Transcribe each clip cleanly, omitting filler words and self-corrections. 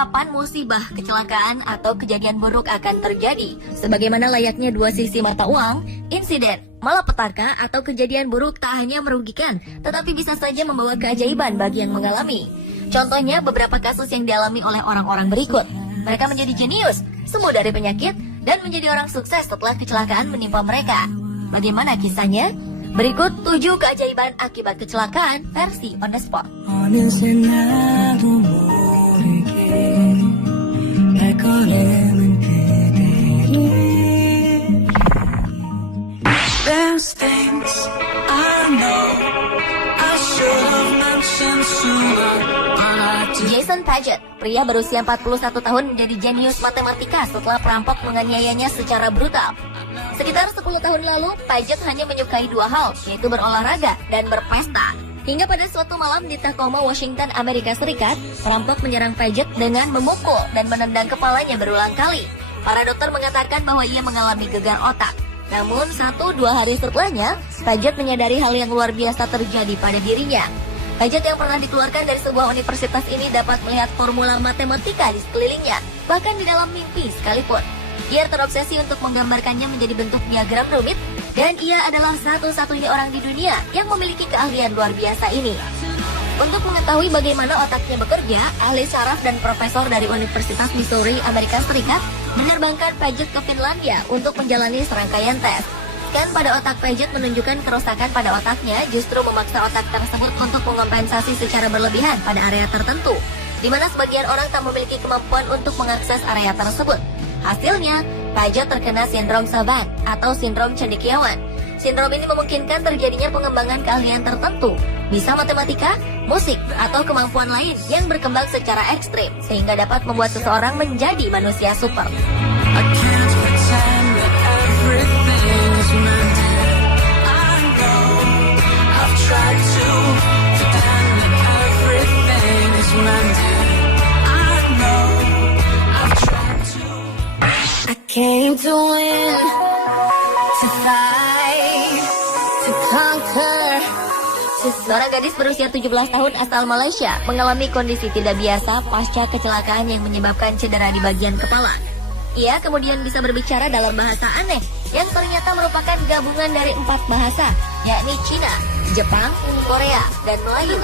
kapan musibah, kecelakaan, atau kejadian buruk akan terjadi. Sebagaimana layaknya dua sisi mata uang, insiden, malapetaka, atau kejadian buruk tak hanya merugikan, tetapi bisa saja membawa keajaiban bagi yang mengalami. Contohnya beberapa kasus yang dialami oleh orang-orang berikut. Mereka menjadi jenius, sembuh dari penyakit, dan menjadi orang sukses setelah kecelakaan menimpa mereka. Bagaimana kisahnya? Berikut 7 keajaiban akibat kecelakaan versi on the spot. There's things I know I should have mentioned sooner. Jason Paget, pria berusia 41 tahun menjadi jenius matematika setelah perampok menganiayanya secara brutal. Sekitar 10 tahun lalu, Paget hanya menyukai 2 hal, yaitu berolahraga dan berpesta. Hingga pada suatu malam di Tacoma, Washington, Amerika Serikat, perampok menyerang Paget dengan memukul dan menendang kepalanya berulang kali. Para dokter mengatakan bahwa ia mengalami gegar otak. Namun 1-2 hari setelahnya, Paget menyadari hal yang luar biasa terjadi pada dirinya. Paget yang pernah dikeluarkan dari sebuah universitas ini dapat melihat formula matematika di sekelilingnya, bahkan di dalam mimpi sekalipun. Ia terobsesi untuk menggambarkannya menjadi bentuk diagram rumit, dan ia adalah satu-satunya orang di dunia yang memiliki keahlian luar biasa ini. Untuk mengetahui bagaimana otaknya bekerja, ahli saraf dan profesor dari Universitas Missouri, Amerika Serikat, menerbangkan Paget ke Finlandia untuk menjalani serangkaian tes. Scan pada otak Paget menunjukkan kerusakan pada otaknya justru memaksa otak tersebut untuk mengompensasi secara berlebihan pada area tertentu, di mana sebagian orang tak memiliki kemampuan untuk mengakses area tersebut. Hasilnya, Paget terkena sindrom Savant atau sindrom cendekiawan. Sindrom ini memungkinkan terjadinya pengembangan keahlian tertentu, bisa matematika, musik, atau kemampuan lain yang berkembang secara ekstrim, sehingga dapat membuat seseorang menjadi manusia super. I can't pretend that everything is meant. I know I've tried to pretend that everything is meant. I know I've tried to. I came to win, to fight, to conquer. Seorang gadis berusia 17 tahun asal Malaysia mengalami kondisi tidak biasa pasca kecelakaan yang menyebabkan cedera di bagian kepala. Ia kemudian bisa berbicara dalam bahasa aneh yang ternyata merupakan gabungan dari 4 bahasa, yakni Cina, Jepang, Korea, dan Melayu.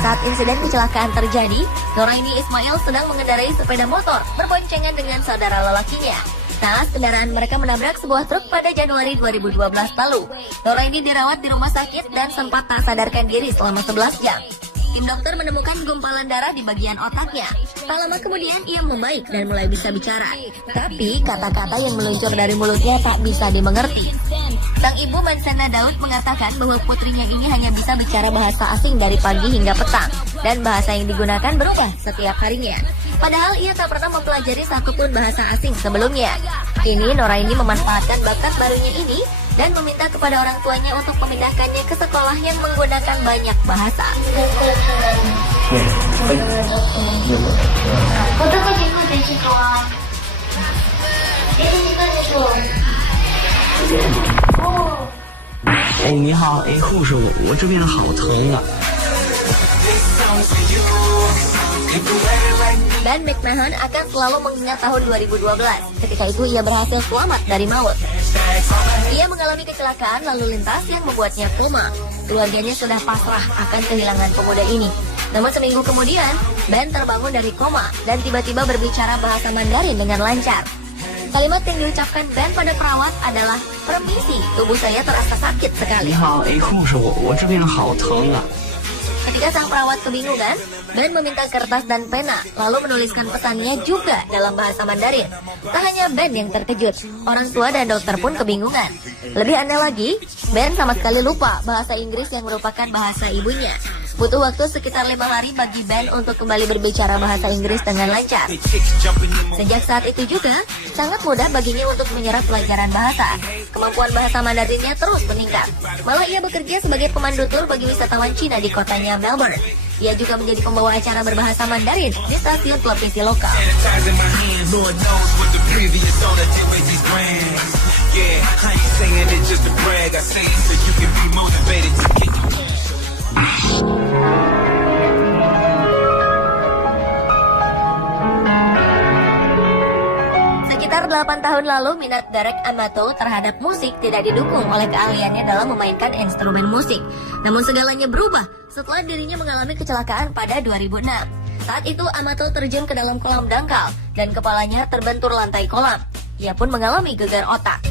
Saat insiden kecelakaan terjadi, Noraini Ismail sedang mengendarai sepeda motor berboncengan dengan saudara lelakinya. Nah, kendaraan mereka menabrak sebuah truk pada Januari 2012 lalu. Noraini dirawat di rumah sakit dan sempat tak sadarkan diri selama 11 jam. Tim dokter menemukan gumpalan darah di bagian otaknya. Tak lama kemudian ia membaik dan mulai bisa bicara. Tapi kata-kata yang meluncur dari mulutnya tak bisa dimengerti. Sang ibu Mansana Daud mengatakan bahwa putrinya ini hanya bisa bicara bahasa asing dari pagi hingga petang. Dan bahasa yang digunakan berubah setiap harinya. Padahal ia tak pernah mempelajari satupun bahasa asing sebelumnya. Kini Noraini memanfaatkan bakat barunya ini dan meminta kepada orang tuanya untuk memindahkannya ke sekolah yang menggunakan banyak bahasa. Ben McMahon akan selalu mengingat tahun 2012. Ketika itu ia berhasil selamat dari maut. Ia mengalami kecelakaan lalu lintas yang membuatnya koma. Keluarganya sudah pasrah akan kehilangan pemuda ini. Namun seminggu kemudian, Ben terbangun dari koma dan tiba-tiba berbicara bahasa Mandarin dengan lancar. Kalimat yang diucapkan Ben pada perawat adalah, "Permisi, tubuh saya terasa sakit sekali." Ketika sang perawat kebingungan, Ben meminta kertas dan pena, lalu menuliskan pesannya juga dalam bahasa Mandarin. Tak hanya Ben yang terkejut, orang tua dan dokter pun kebingungan. Lebih aneh lagi, Ben sama sekali lupa bahasa Inggris yang merupakan bahasa ibunya. Butuh waktu sekitar 5 hari bagi Ben untuk kembali berbicara bahasa Inggris dengan lancar. Sejak saat itu juga, sangat mudah baginya untuk menyerap pelajaran bahasa. Kemampuan bahasa Mandarinnya terus meningkat. Malah ia bekerja sebagai pemandu tur bagi wisatawan Cina di kotanya Melbourne. Ia juga menjadi pembawa acara berbahasa Mandarin di stasiun televisi lokal. Sekitar 8 tahun lalu, minat Derek Amato terhadap musik tidak didukung oleh keahliannya dalam memainkan instrumen musik. Namun segalanya berubah setelah dirinya mengalami kecelakaan pada 2006. Saat itu Amato terjun ke dalam kolam dangkal dan kepalanya terbentur lantai kolam. Ia pun mengalami gegar otak.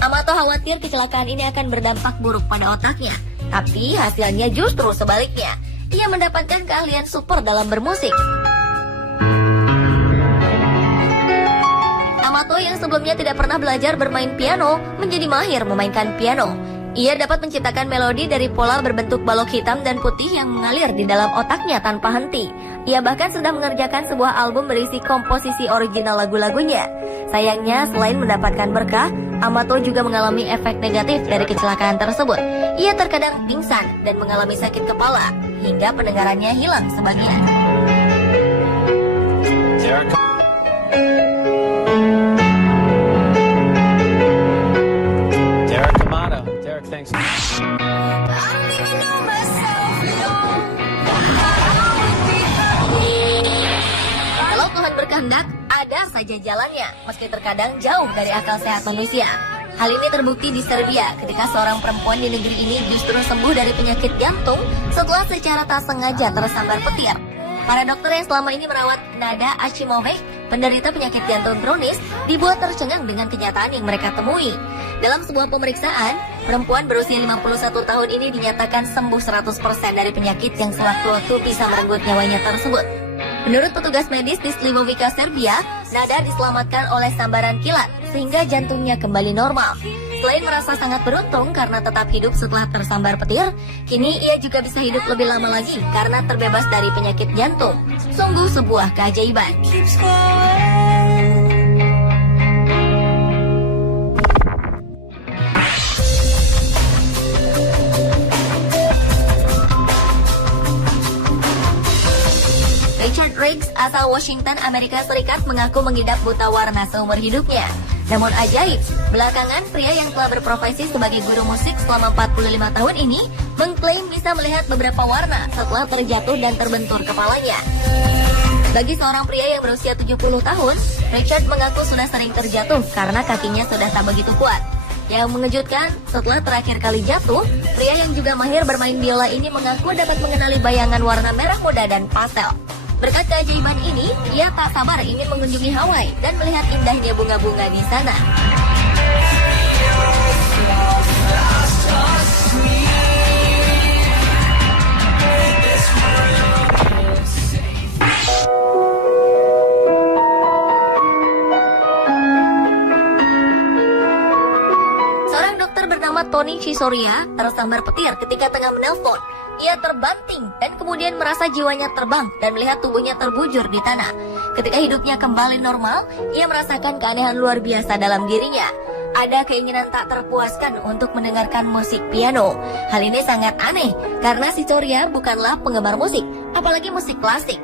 Amato khawatir kecelakaan ini akan berdampak buruk pada otaknya, tapi hasilnya justru sebaliknya. Ia mendapatkan keahlian super dalam bermusik. Amato yang sebelumnya tidak pernah belajar bermain piano menjadi mahir memainkan piano. Ia dapat menciptakan melodi dari pola berbentuk balok hitam dan putih yang mengalir di dalam otaknya tanpa henti. Ia bahkan sudah mengerjakan sebuah album berisi komposisi original lagu-lagunya. Sayangnya, selain mendapatkan berkah, Amato juga mengalami efek negatif dari kecelakaan tersebut. Ia terkadang pingsan dan mengalami sakit kepala, hingga pendengarannya hilang sebagian. Thanks. Kalau Tuhan berkehendak, ada saja jalannya, meski terkadang jauh dari akal sehat manusia. Hal ini terbukti di Serbia ketika seorang perempuan di negeri ini justru sembuh dari penyakit jantung setelah secara tak sengaja tersambar petir. Para dokter yang selama ini merawat Nada Achimovich, penderita penyakit jantung kronis, dibuat tercengang dengan kenyataan yang mereka temui. Dalam sebuah pemeriksaan, perempuan berusia 51 tahun ini dinyatakan sembuh 100% dari penyakit yang sewaktu-waktu bisa merenggut nyawanya tersebut. Menurut petugas medis di Slivovica, Serbia, Nada diselamatkan oleh sambaran kilat sehingga jantungnya kembali normal. Selain merasa sangat beruntung karena tetap hidup setelah tersambar petir, kini ia juga bisa hidup lebih lama lagi karena terbebas dari penyakit jantung. Sungguh sebuah keajaiban. Richard Riggs asal Washington, Amerika Serikat mengaku mengidap buta warna seumur hidupnya. Namun ajaib, belakangan pria yang telah berprofesi sebagai guru musik selama 45 tahun ini mengklaim bisa melihat beberapa warna setelah terjatuh dan terbentur kepalanya. Bagi seorang pria yang berusia 70 tahun, Richard mengaku sudah sering terjatuh karena kakinya sudah tak begitu kuat. Yang mengejutkan, setelah terakhir kali jatuh, pria yang juga mahir bermain biola ini mengaku dapat mengenali bayangan warna merah muda dan pastel. Berkat keajaiban ini, ia tak sabar ingin mengunjungi Hawaii dan melihat indahnya bunga-bunga di sana. Seorang dokter bernama Tony Chisoria tersambar petir ketika tengah menelpon. Ia terbanting dan kemudian merasa jiwanya terbang dan melihat tubuhnya terbujur di tanah. Ketika hidupnya kembali normal, ia merasakan keanehan luar biasa dalam dirinya. Ada keinginan tak terpuaskan untuk mendengarkan musik piano. Hal ini sangat aneh karena Chisoria bukanlah penggemar musik, apalagi musik klasik.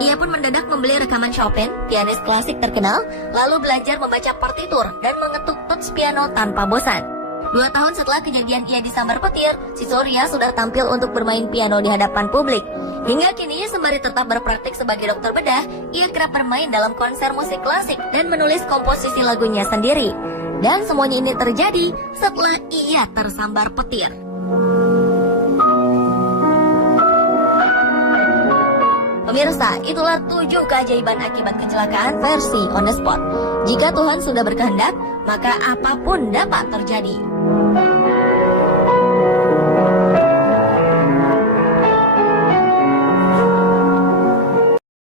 Ia pun mendadak membeli rekaman Chopin, pianis klasik terkenal, lalu belajar membaca partitur dan mengetuk tuts piano tanpa bosan. 2 tahun setelah kejadian ia disambar petir, Chisoria sudah tampil untuk bermain piano di hadapan publik. Hingga kini sembari tetap berpraktik sebagai dokter bedah, ia kerap bermain dalam konser musik klasik dan menulis komposisi lagunya sendiri. Dan semuanya ini terjadi setelah ia tersambar petir. Pemirsa, itulah 7 keajaiban akibat kecelakaan versi On The Spot. Jika Tuhan sudah berkehendak, maka apapun dapat terjadi.